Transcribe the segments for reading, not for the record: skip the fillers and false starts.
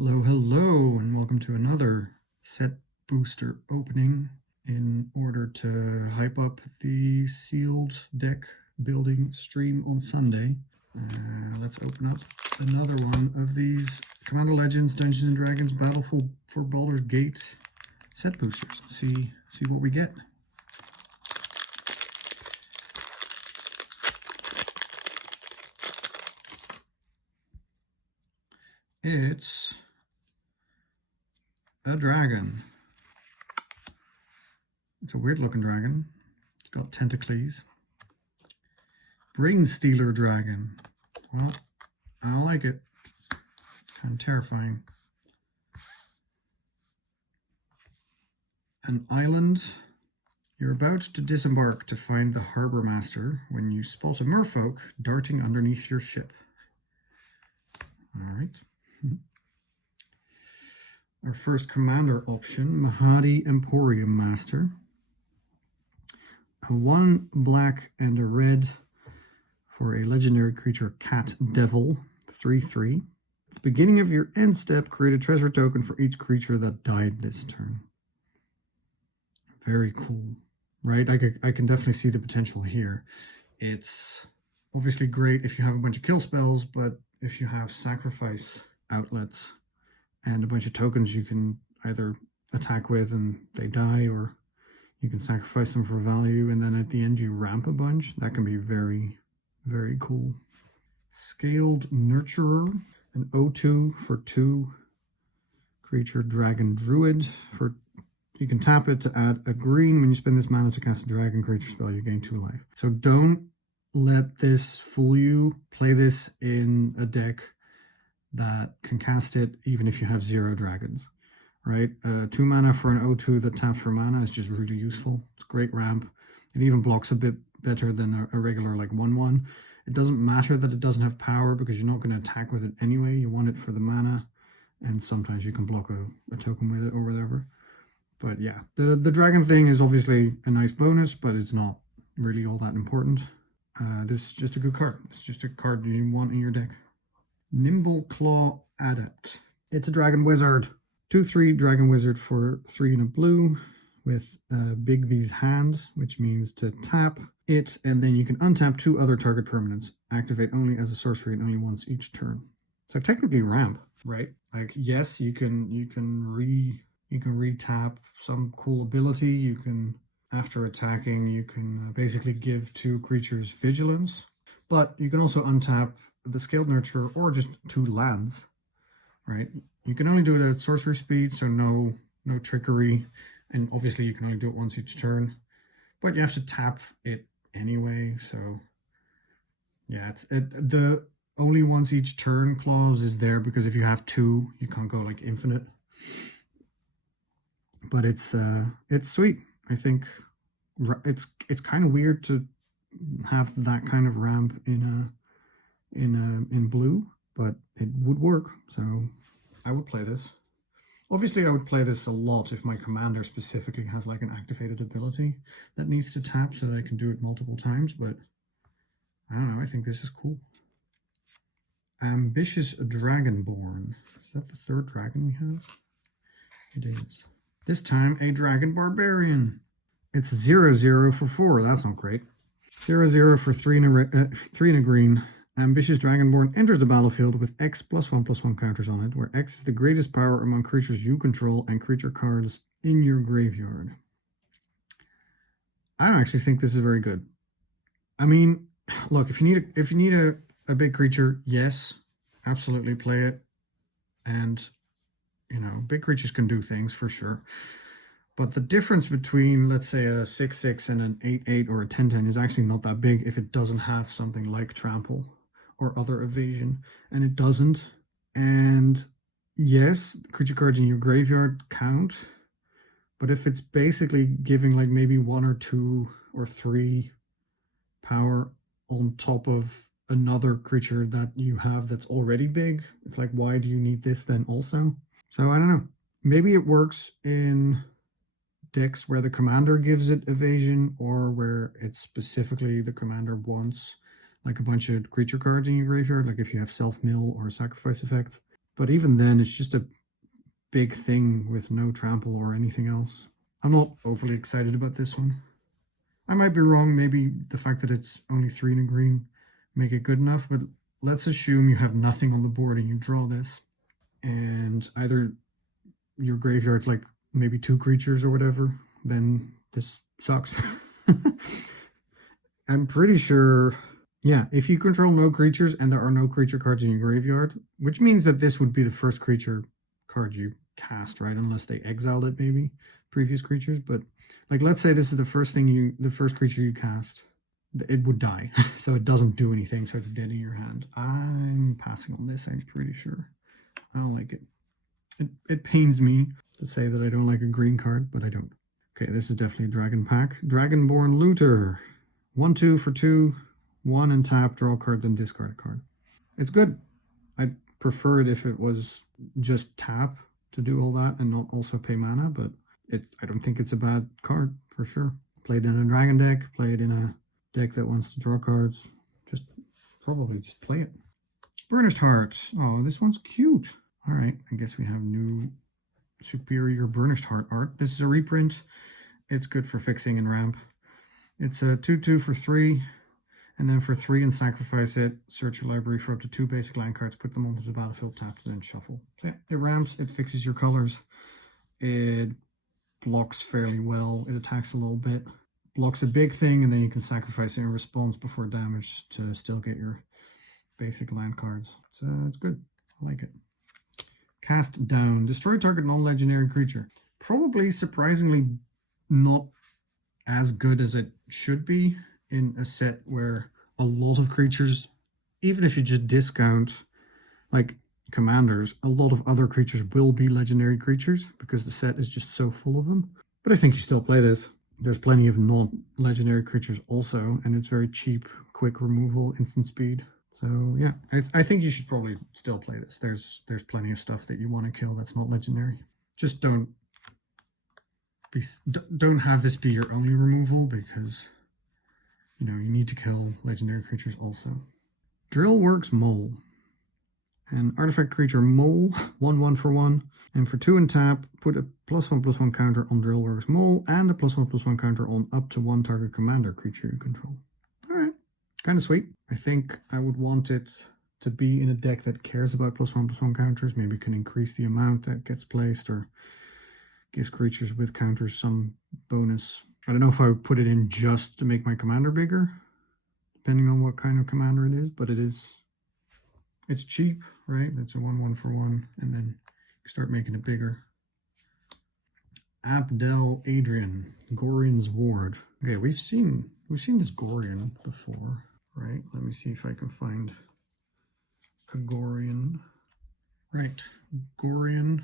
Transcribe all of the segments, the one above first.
Hello, hello, and welcome to another set booster opening in order to hype up the sealed deck building stream on Sunday. Let's open up another one of these Commander Legends Dungeons & Dragons Battle for Baldur's Gate set boosters. See what we get. It's a dragon. It's a weird looking dragon. It's got tentacles. Brain Stealer Dragon. Well, I like it. Kind of terrifying. An island. You're about to disembark to find the harbor master when you spot a merfolk darting underneath your ship. All right. Our first commander option, Mahadi Emporium Master. A 1 black and a red for a legendary creature, Cat Devil, 3/3. At the beginning of your end step, create a treasure token for each creature that died this turn. Very cool, right? I can definitely see the potential here. It's obviously great if you have a bunch of kill spells, but if you have sacrifice outlets and a bunch of tokens you can either attack with and they die, or you can sacrifice them for value, and then at the end you ramp a bunch, that can be very, very cool. Scaled Nurturer, an 0/2 for 2 creature Dragon Druid. You can tap it to add a green. When you spend this mana to cast a dragon creature spell, you gain 2 life. So don't let this fool you. Play this in a deck that can cast it even if you have 0 dragons, right? 2 mana for an 0/2 that taps for mana is just really useful. It's great ramp. It even blocks a bit better than a regular like 1/1. It doesn't matter that it doesn't have power because you're not going to attack with it anyway. You want it for the mana, and sometimes you can block a token with it or whatever. But yeah, the dragon thing is obviously a nice bonus, but it's not really all that important. This is just a good card. It's just a card you want in your deck. Nimble Claw Adept. It's a dragon wizard. 2/3 dragon wizard for 3 and a blue with Bigby's Hand, which means to tap it, and then you can untap 2 other target permanents. Activate only as a sorcery and only once each turn. So technically ramp, right? Like, yes, you can re-tap some cool ability. You can, after attacking, you can basically give 2 creatures vigilance, but you can also untap the Scaled Nurturer or just 2 lands, right? You can only do it at sorcery speed, so no trickery, and obviously you can only do it once each turn, but you have to tap it anyway. So yeah, the only once each turn clause is there because if you have 2, you can't go like infinite. But it's sweet. I think it's kind of weird to have that kind of ramp in blue, but it would work. So I would play this. Obviously, I would play this a lot if my commander specifically has like an activated ability that needs to tap so that I can do it multiple times. But I don't know. I think this is cool. Ambitious Dragonborn. Is that the 3rd dragon we have? It is. This time, a Dragon Barbarian. It's 0/0 for 4. That's not great. 0/0 for 3 and a green. Ambitious Dragonborn enters the battlefield with X +1/+1 counters on it, where X is the greatest power among creatures you control and creature cards in your graveyard. I don't actually think this is very good. I mean, look, if you need a big creature, yes, absolutely play it. And you know, big creatures can do things for sure. But the difference between, let's say, a 6/6 and an 8/8 or a 10/10 is actually not that big if it doesn't have something like trample or other evasion. And it doesn't. And yes, creature cards in your graveyard count. But if it's basically giving like maybe 1 or 2 or 3 power on top of another creature that you have that's already big, it's like, why do you need this then also? So I don't know. Maybe it works in decks where the commander gives it evasion, or where it's specifically the commander wants like a bunch of creature cards in your graveyard, like if you have self-mill or sacrifice effect. But even then, it's just a big thing with no trample or anything else. I'm not overly excited about this one. I might be wrong. Maybe the fact that it's only 3 and a green make it good enough, but let's assume you have nothing on the board and you draw this, and either your graveyard's like maybe 2 creatures or whatever, then this sucks. I'm pretty sure, yeah, if you control no creatures and there are no creature cards in your graveyard, which means that this would be the first creature card you cast, right? Unless they exiled it, maybe previous creatures. But like, let's say this is the first creature you cast, it would die. So it doesn't do anything. So it's dead in your hand. I'm passing on this. I'm pretty sure. I don't like it. It pains me to say that I don't like a green card, but I don't. Okay, this is definitely a dragon pack. Dragonborn Looter. 1/2 for 2. 1 and tap, draw a card, then discard a card. It's good. I'd prefer it if it was just tap to do all that and not also pay mana, but I don't think it's a bad card for sure. Play it in a dragon deck, play it in a deck that wants to draw cards. Probably just play it. Burnished Heart. Oh, this one's cute. All right, I guess we have new superior Burnished Heart art. This is a reprint. It's good for fixing and ramp. It's a 2/2 for 3, and then for 3 and sacrifice it, search your library for up to 2 basic land cards, put them onto the battlefield, tap, then shuffle. So yeah, it ramps, it fixes your colors, it blocks fairly well, it attacks a little bit, blocks a big thing, and then you can sacrifice it in response before damage to still get your basic land cards. So it's good. I like it. Cast Down. Destroy target non-legendary creature. Probably surprisingly not as good as it should be in a set where a lot of creatures, even if you just discount like commanders, a lot of other creatures will be legendary creatures because the set is just so full of them. But I think you still play this. There's plenty of non-legendary creatures also, and it's very cheap, quick removal, instant speed. So yeah, I think you should probably still play this. There's plenty of stuff that you want to kill that's not legendary. Just don't have this be your only removal, because you need to kill legendary creatures also. Drillworks Mole. An artifact creature Mole, 1/1 for 1. And for 2 and tap, put a +1/+1 counter on Drillworks Mole and a +1/+1 counter on up to 1 target commander creature you control. Alright, kind of sweet. I think I would want it to be in a deck that cares about +1/+1 counters, maybe can increase the amount that gets placed or gives creatures with counters some bonus. I don't know if I would put it in just to make my commander bigger, depending on what kind of commander it is, but it's cheap, right? It's a 1/1 for 1, and then you start making it bigger. Abdel Adrian, Gorian's Ward. Okay, we've seen this Gorian before, right? Let me see if I can find a Gorian. Right, Gorian,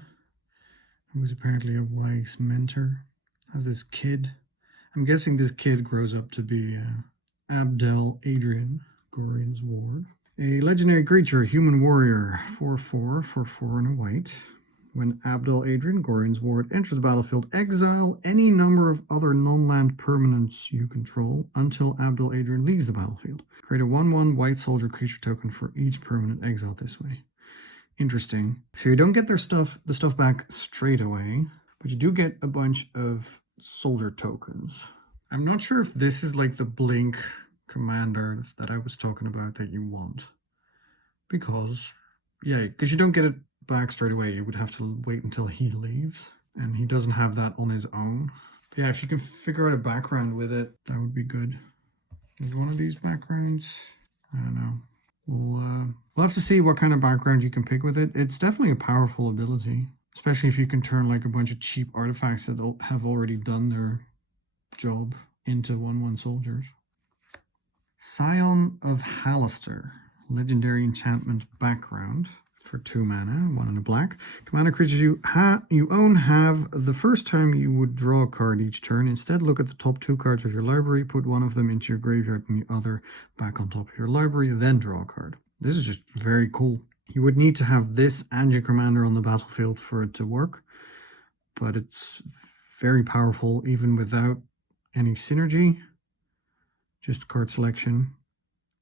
who's apparently a wise mentor, has this kid. I'm guessing this kid grows up to be Abdel Adrian, Gorian's Ward. A legendary creature, human warrior, 4/4 for 4 and a white. When Abdel Adrian, Gorian's Ward, enters the battlefield, exile any number of other non-land permanents you control until Abdel Adrian leaves the battlefield. Create a 1/1 white soldier creature token for each permanent exiled this way. Interesting. So you don't get the stuff back straight away, but you do get a bunch of soldier tokens. I'm not sure if this is like the blink commander that I was talking about that you want, because you don't get it back straight away. You would have to wait until he leaves, and he doesn't have that on his own. But yeah, if you can figure out a background with it, that would be good. Is one of these backgrounds? I don't know. We'll have to see what kind of background you can pick with it. It's definitely a powerful ability, especially if you can turn like a bunch of cheap artifacts that have already done their job into 1/1 soldiers. Scion of Halaster, legendary enchantment background for 2 mana, 1 and a black. Commander creatures you own have the first time you would draw a card each turn. Instead, look at the top 2 cards of your library, put one of them into your graveyard and the other back on top of your library, then draw a card. This is just very cool. You would need to have this and your commander on the battlefield for it to work, but it's very powerful even without any synergy. Just card selection.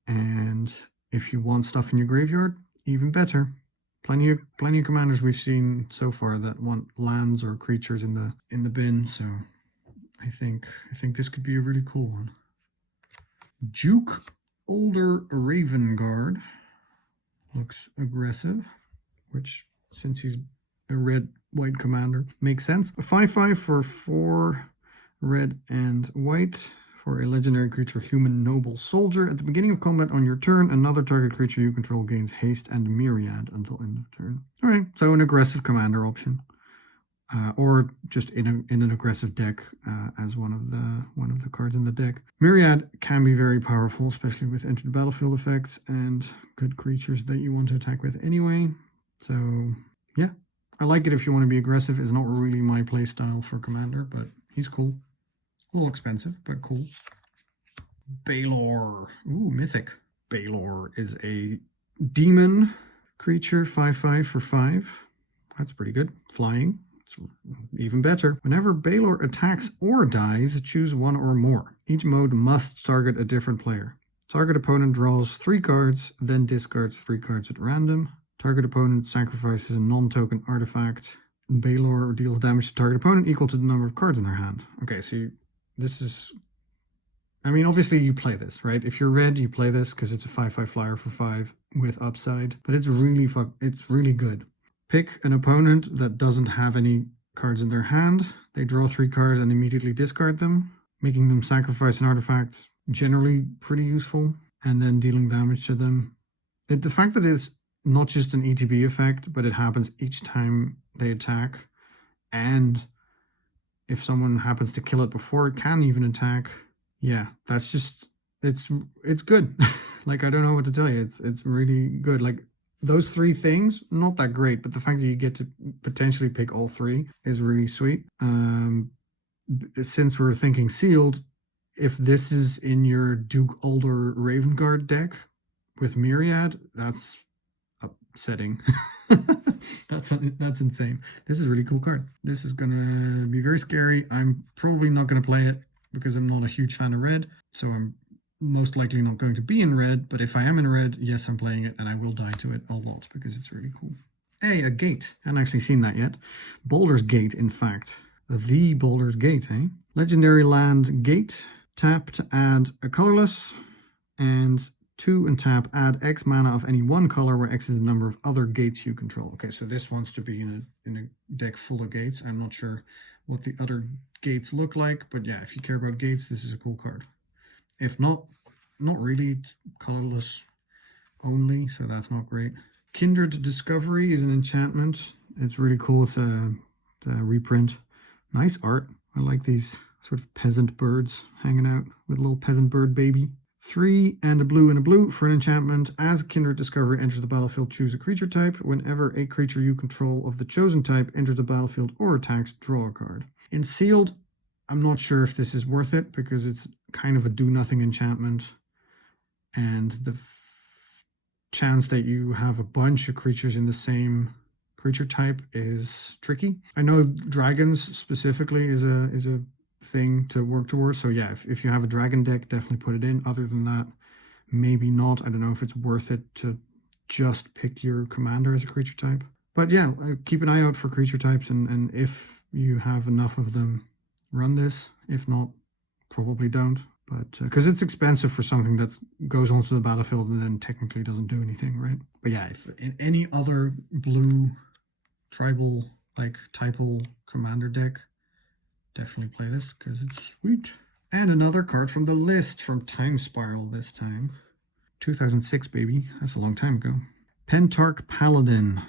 And if you want stuff in your graveyard, even better. Plenty of commanders we've seen so far that want lands or creatures in the bin, so I think this could be a really cool one. Duke Older Raven Guard looks aggressive, which since he's a red-white commander makes sense. A 5/5 for 4 red and white for a legendary creature, Human Noble Soldier. At the beginning of combat on your turn, another target creature you control gains haste and myriad until end of turn. All right, so an aggressive commander option. Or just in an aggressive deck as one of the cards in the deck. Myriad can be very powerful, especially with enter the battlefield effects and good creatures that you want to attack with anyway. So yeah, I like it if you want to be aggressive. It's not really my play style for commander, but he's cool. A little expensive, but cool. Baldur. Ooh, mythic. Baldur is a demon creature, 5/5 for 5. That's pretty good. Flying. Even better. Whenever Baldur attacks or dies, choose one or more. Each mode must target a different player. Target opponent draws 3 cards, then discards 3 cards at random. Target opponent sacrifices a non-token artifact. Baldur deals damage to target opponent equal to the number of cards in their hand. Okay, so this is... I mean, obviously you play this, right? If you're red, you play this because it's a 5/5 flyer for 5 with upside. But it's really good. Pick an opponent that doesn't have any cards in their hand. They draw 3 cards and immediately discard them, making them sacrifice an artifact. Generally pretty useful. And then dealing damage to them. The fact that it's not just an ETB effect, but it happens each time they attack. And if someone happens to kill it before it can even attack, yeah, that's just, it's good. Like, I don't know what to tell you. It's really good. Like, those 3 things, not that great, but the fact that you get to potentially pick all 3 is really sweet. Since we're thinking sealed, if this is in your Duke Older Raven Guard deck with Myriad, that's upsetting. That's insane. This is a really cool card. This is gonna be very scary. I'm probably not gonna play it because I'm not a huge fan of red, so I'm most likely not going to be in red, but if I am in red, yes, I'm playing it, and I will die to it a lot because it's really cool. Hey, a gate. I haven't actually seen that yet. Baldur's Gate, in fact. The Baldur's Gate, eh? Legendary land gate. Tap to add a colorless, and 2 and tap, add X mana of any one color, where X is the number of other gates you control. Okay, so this wants to be in a deck full of gates. I'm not sure what the other gates look like, but yeah, if you care about gates, this is a cool card. If not really, colorless only, so that's not great. Kindred Discovery is an enchantment. It's really cool. It's a reprint. Nice art. I like these sort of peasant birds hanging out with a little peasant bird baby. 3 and a blue for an enchantment. As Kindred Discovery enters the battlefield, choose a creature type. Whenever a creature you control of the chosen type enters the battlefield or attacks, draw a card. In sealed, I'm not sure if this is worth it because it's kind of a do-nothing enchantment, and the chance that you have a bunch of creatures in the same creature type is tricky. I know dragons specifically is a thing to work towards, so yeah, if you have a dragon deck, definitely put it in. Other than that, maybe not. I don't know if it's worth it to just pick your commander as a creature type. But yeah, keep an eye out for creature types, and if you have enough of them, run this. If not, probably don't. But because it's expensive for something that goes onto the battlefield and then technically doesn't do anything, right? But yeah, if in any other blue tribal like typal commander deck, definitely play this because it's sweet. And another card from the list from Time Spiral this time. 2006, baby. That's a long time ago. Pentarch Paladin.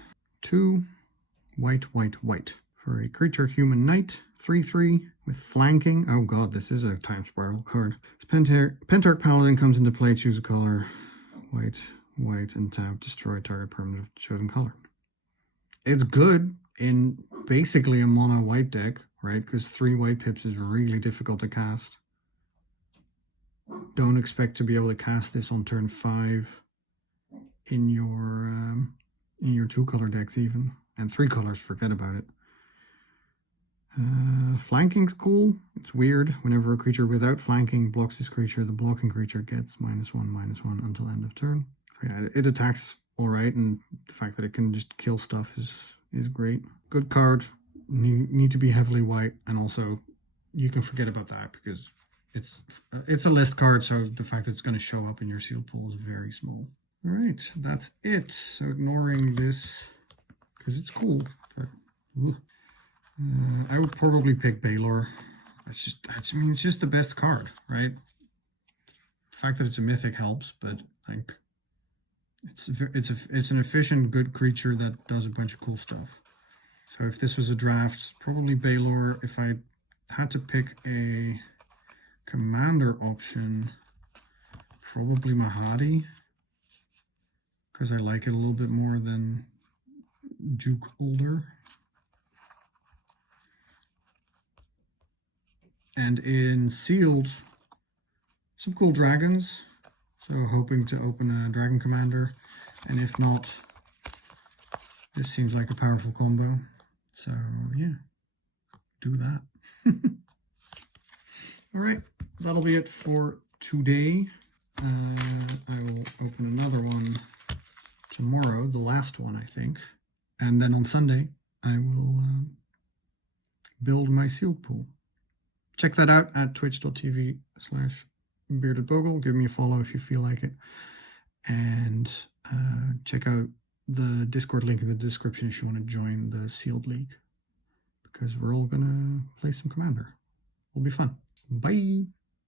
2 white for a creature human knight. 3/3 with flanking. Oh god, this is a Time Spiral card. Pentarch Paladin comes into play, choose a color. White, and tap, destroy target permanent of chosen color. It's good in basically a mono white deck, right? Because 3 white pips is really difficult to cast. Don't expect to be able to cast this on turn 5 in your 2-color decks even. And 3 colors, forget about it. Flanking's cool. It's weird. Whenever a creature without flanking blocks this creature, the blocking creature gets -1/-1 until end of turn. So yeah, it attacks all right, and the fact that it can just kill stuff is great. Good card. Need to be heavily white, and also you can forget about that because it's a list card, so the fact that it's going to show up in your sealed pool is very small. All right, that's it. So ignoring this because it's cool. But, I would probably pick Baldur. I mean, it's just the best card, right? The fact that it's a mythic helps, but like, it's an efficient, good creature that does a bunch of cool stuff. So if this was a draft, probably Baldur. If I had to pick a commander option, probably Mahadi, because I like it a little bit more than Duke Older. And in sealed, some cool dragons. So hoping to open a dragon commander. And if not, this seems like a powerful combo. So yeah, do that. All right, that'll be it for today. I will open another one tomorrow, the last one, I think. And then on Sunday, I will build my sealed pool. Check that out at twitch.tv/beardedbogle. Give me a follow if you feel like it. And check out the Discord link in the description if you want to join the sealed league. Because we're all going to play some Commander. It'll be fun. Bye.